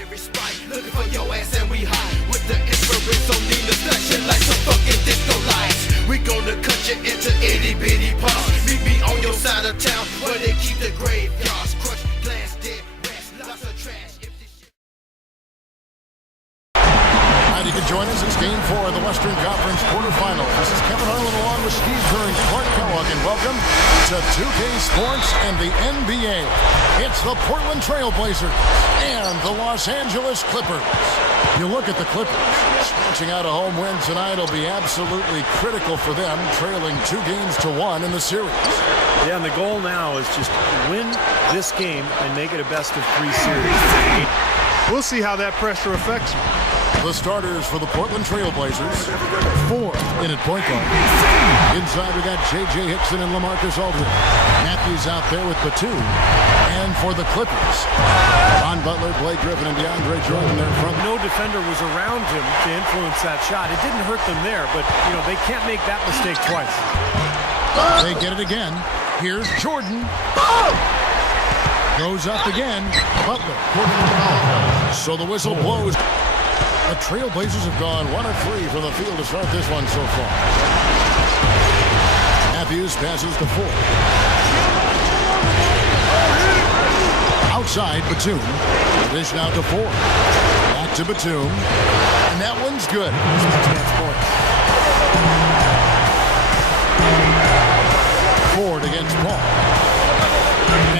every spot, looking for your ass and we hide with the infrared on the flashing like some fucking disco lights. We gonna cut you into itty bitty parts. Meet me on your side of town where they keep the graveyards. Crushed glass, dead rats, lots of trash. You can join us. It's Game 4 of the Western Conference quarterfinals. This is Kevin Harlan along with Steve Kerr and Clark Kellogg, and welcome to 2K Sports and the NBA. It's the Portland Trail Blazers and the Los Angeles Clippers. You look at the Clippers, scratching out a home win tonight will be absolutely critical for them, trailing 2-1 in the series. Yeah, and the goal now is just win this game and make it a best-of-3 series. We'll see how that pressure affects them. The starters for the Portland Trail Blazers, 4 in at point guard. Inside we got J.J. Hickson and LaMarcus Aldridge. Matthews out there with Batum. And for the Clippers, Ron Butler, Blake Griffin, and DeAndre Jordan there front. No defender was around him to influence that shot. It didn't hurt them there, but they can't make that mistake twice. They get it again. Here's Jordan. Goes up again. Butler. So the whistle blows. The Trailblazers have gone 1 of 3 from the field to start this one so far. Matthews passes to 4. Outside, Batum. Dish now to 4. Back to Batum. And that one's good. Ford against Paul.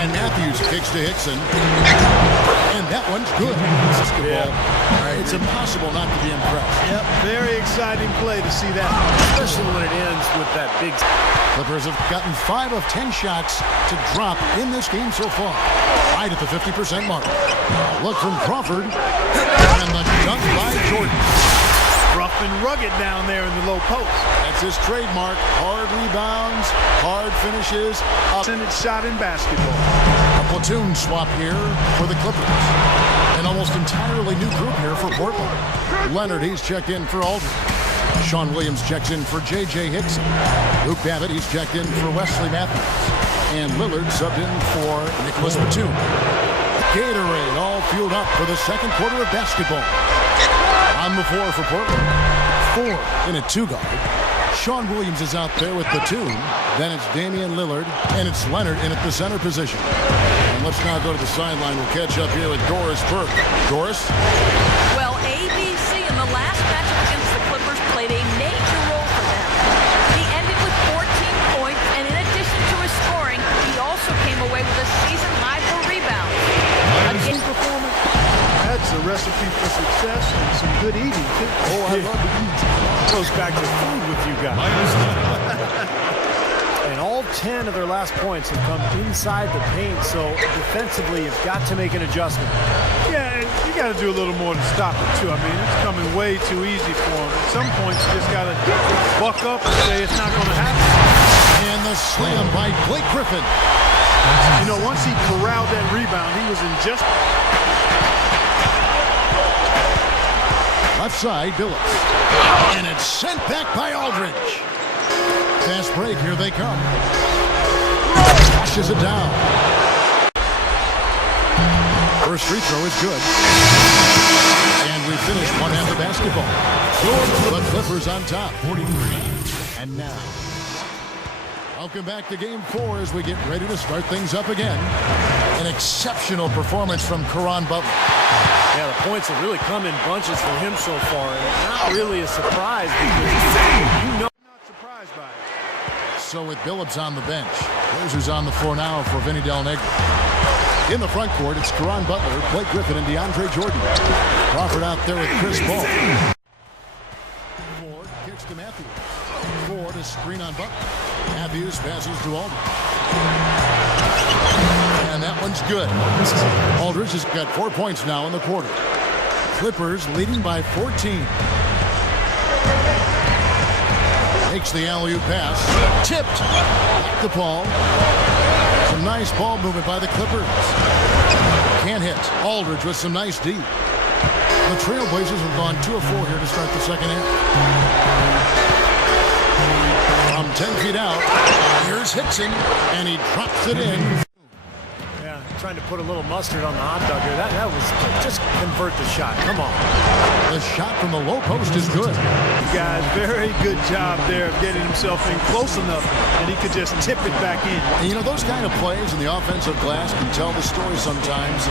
And Matthews kicks to Hickson. And that one's good. Basketball. Yeah. It's impossible not to be impressed. Yep, very exciting play to see that. Especially when it ends with that big... Clippers have gotten 5 of 10 shots to drop in this game so far. Right at the 50% mark. Look from Crawford. And the dunk by Jordan. Rough and rugged down there in the low post. That's his trademark. Hard rebounds, hard finishes. Percentage shot in basketball. A platoon swap here for the Clippers. An almost entirely new group here for Portland. Leonard, he's checked in for Aldridge. Sean Williams checks in for J.J. Hickson. Luke Babbitt, he's checked in for Wesley Matthews. And Lillard subbed in for Nicholas Batum. Gatorade all fueled up for the second quarter of basketball. On the floor for Portland. 4 in a 2-guard. Sean Williams is out there with Batum. Then it's Damian Lillard, and it's Leonard in at the center position. And let's now go to the sideline. We'll catch up here with Doris Burke. Doris? Well, ABC in the last matchup against the Clippers played a major role for them. He ended with 14 points, and in addition to his scoring, he also came away with a season high for rebounds. Again, performance. That's a recipe for success and some good eating, too. Oh, I love to eat. Goes back to food with you guys. And all 10 of their last points have come inside the paint, so defensively you've got to make an adjustment. Yeah, you got to do a little more to stop it, too. I mean, it's coming way too easy for them. At some points, you just got to buck up and say it's not going to happen. And the slam by Blake Griffin. Once he corralled that rebound, he was in just... Left side, Billups. And it's sent back by Aldridge. Fast break, here they come. Pushes it down. First free throw is good. And we finish one half of basketball. The Clippers on top, 43. And now, welcome back to Game 4 as we get ready to start things up again. An exceptional performance from Caron Butler. Yeah, the points have really come in bunches for him so far. And not really a surprise because Not surprised by it. So with Billups on the bench, here's who's on the floor now for Vinny Del Negro. In the front court, it's Caron Butler, Blake Griffin, and DeAndre Jordan. Crawford out there with Chris Paul. Ford kicks to Matthews. Ford is screen on Butler. Matthews passes to Aldridge. And that one's good. Aldridge has got 4 points now in the quarter. Clippers leading by 14. Makes the alley-oop pass. Tipped. Back to Paul. Some nice ball movement by the Clippers. Can't hit. Aldridge with some nice D. The Trailblazers have gone 2 of 4 here to start the second half. From 10 feet out, here's Hickson, and he drops it in. Yeah, trying to put a little mustard on the hot dog here. That was just convert the shot. Come on. The shot from the low post is good. Guys, very good job there of getting himself in close enough and he could just tip it back in. And you know, those kind of plays in the offensive glass can tell the story sometimes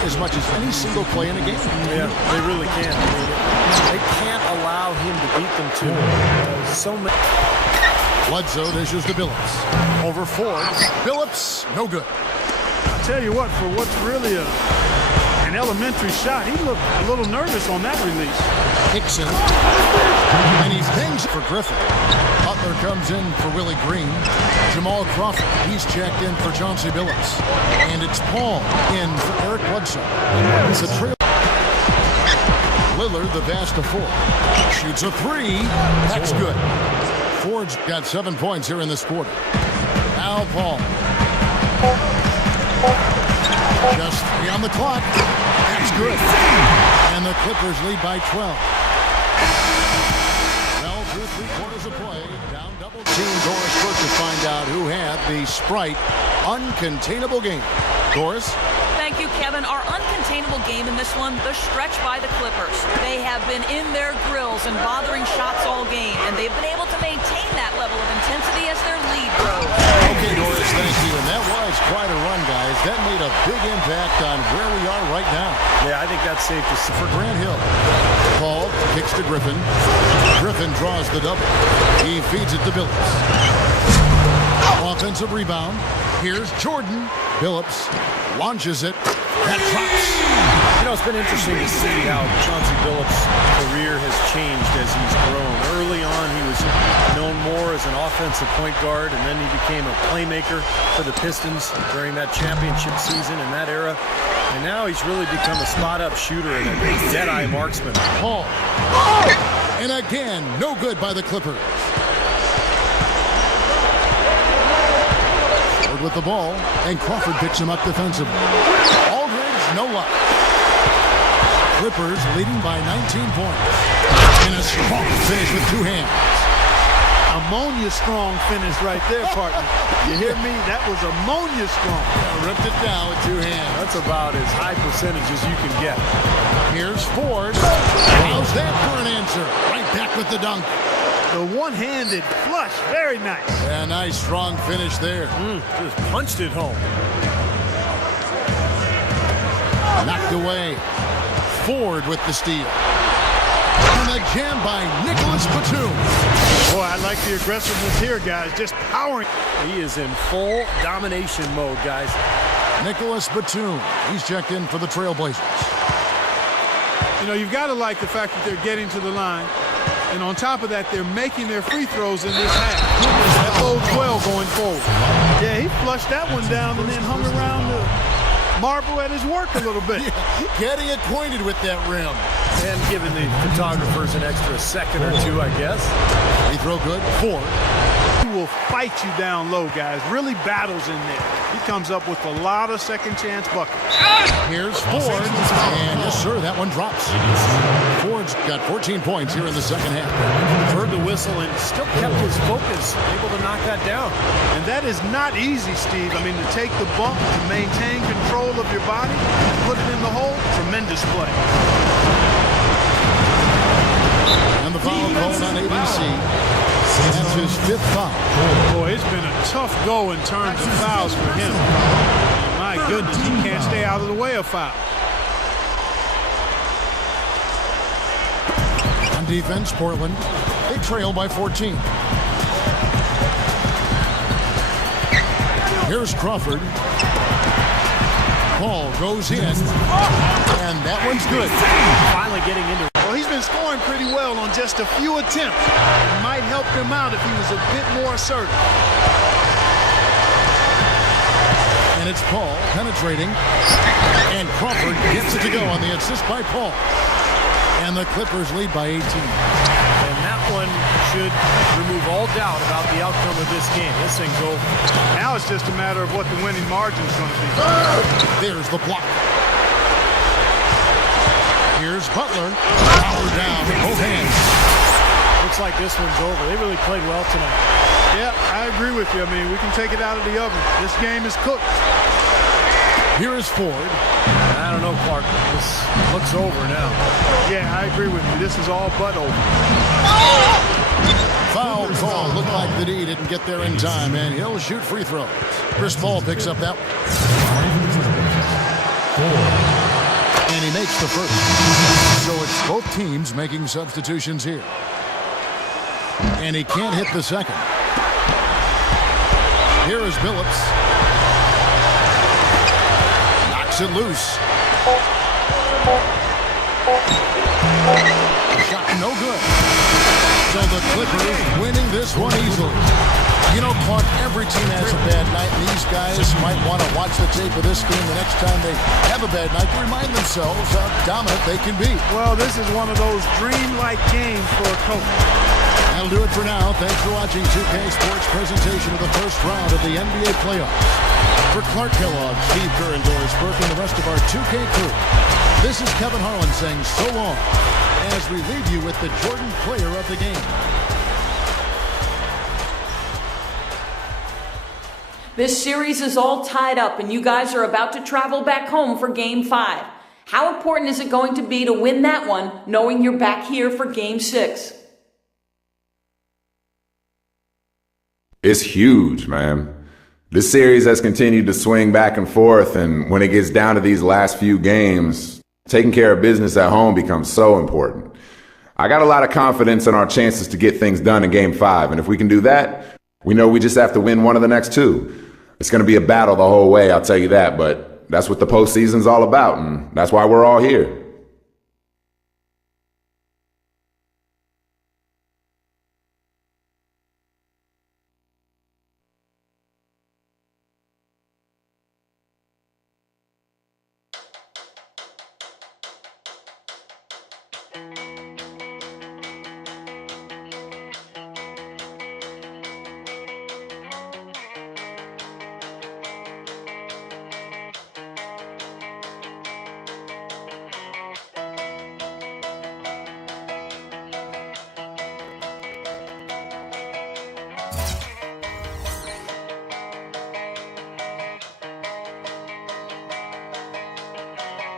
as much as any single play in a game. Yeah, they really can. I mean, they can't allow him to beat them to so many. Bledsoe dishes to Billups. Over Ford. Billups, no good. I'll tell you what, for what's really an elementary shot, he looked a little nervous on that release. Hickson. And he bangs for Griffin. Butler comes in for Willie Green. Jamal Crawford, he's checked in for Chauncey Billups. And it's Paul in for Eric Bledsoe. It's a trail. Lillard, the pass to Ford. Shoots a three. That's good. Ford's got 7 points here in this quarter. Now Paul. Just 3 on the clock. That's good. And the Clippers lead by 12. Well, through 3 quarters of play, down double. Team Doris Burke to find out who had the Sprite uncontainable game. Doris? Thank you, Kevin. Our uncontainable game in this one, the stretch by the Clippers. They have been in their grills and bothering shots all game, and they've been able to maintain that level of intensity as their lead grows. Okay, Doris, thank you. And that was quite a run, guys. That made a big impact on where we are right now. Yeah, I think that's safe to say. For Grant Hill. Paul kicks to Griffin. Griffin draws the double. He feeds it to Billups. Offensive rebound. Here's Jordan. Billups launches it. That drops. You know, it's been interesting to see how Chauncey Billups' career has changed as he's grown. Early on, he was known more as an offensive point guard, and then he became a playmaker for the Pistons during that championship season in that era. And now he's really become a spot-up shooter and a dead-eye marksman. Paul. And again, no good by the Clippers. With the ball, and Crawford picks him up defensively. Aldridge, no luck. Clippers leading by 19 points. And a strong finish with 2 hands. Ammonia strong finish right there, partner. You hear me? That was ammonia strong. Yeah, ripped it down with 2 hands. That's about as high percentage as you can get. Here's Ford. How's that for an answer? Right back with the dunk. The one-handed flush, very nice. Yeah, nice strong finish there. Just punched it home. Knocked away. Ford with the steal. And the jam by Nicholas Batum. Boy, I like the aggressiveness here, guys. Just powering. He is in full domination mode, guys. Nicholas Batum. He's checked in for the Trailblazers. You know, you've got to like the fact that they're getting to the line. And on top of that, they're making their free throws in this half. That bodes well going forward. Yeah, he flushed that one down and then hung around to marvel at his work a little bit. Yeah, getting acquainted with that rim. And giving the photographers an extra second or 2, I guess. Free throw good. Ford. He will fight you down low, guys. Really battles in there. He comes up with a lot of second chance buckets. Here's Ford. And yes, sir, that one drops. Ford's got 14 points here in the second half. Heard the whistle and still kept his focus, able to knock that down. And that is not easy, Steve. I mean, to take the bump, to maintain control of your body, and put it in the hole, tremendous play. And the foul called on ABC. That's his 5th foul. Boy, it's been a tough go in terms of fouls for him. My goodness, he can't stay out of the way of foul. On defense, Portland, they trail by 14. Here's Crawford. Ball goes in, and that one's good. Finally getting into it. Well, he's been scoring pretty well on just a few attempts. It might help him out if he was a bit more assertive. And it's Paul penetrating, and Crawford gets it to go on the assist by Paul. And the Clippers lead by 18. And that one should remove all doubt about the outcome of this game. This thing's over. Now it's just a matter of what the winning margin is going to be. There's the block. Here's Butler. Power down with both hands. Looks like this one's over. They really played well tonight. Yeah, I agree with you. I mean, we can take it out of the oven. This game is cooked. Here is Ford. I don't know, Clark. This looks over now. Yeah, I agree with you. This is all but over. Foul call. Looked like the D didn't get there in time, and he'll shoot free throws. Chris Paul picks up that one. And he makes the first. So it's both teams making substitutions here. And he can't hit the second. Here is Billups. Knocks it loose. Shot no good. So the Clippers winning this one easily. You know, Clark, every team has a bad night, and these guys might want to watch the tape of this game the next time they have a bad night to remind themselves how dominant they can be. Well, this is one of those dream-like games for a coach. That'll do it for now. Thanks for watching 2K Sports presentation of the first round of the NBA playoffs. For Clark Kellogg, Steve Kerr, and Doris Burke, and the rest of our 2K crew, this is Kevin Harlan saying so long as we leave you with the Jordan player of the game. This series is all tied up, and you guys are about to travel back home for Game 5. How important is it going to be to win that one, knowing you're back here for Game 6? It's huge, man. This series has continued to swing back and forth, and when it gets down to these last few games, taking care of business at home becomes so important. I got a lot of confidence in our chances to get things done in Game 5, and if we can do that, we know we just have to win one of the next two. It's going to be a battle the whole way, I'll tell you that, but that's what the postseason's all about, and that's why we're all here.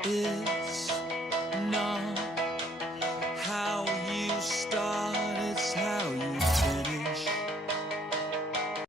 It's not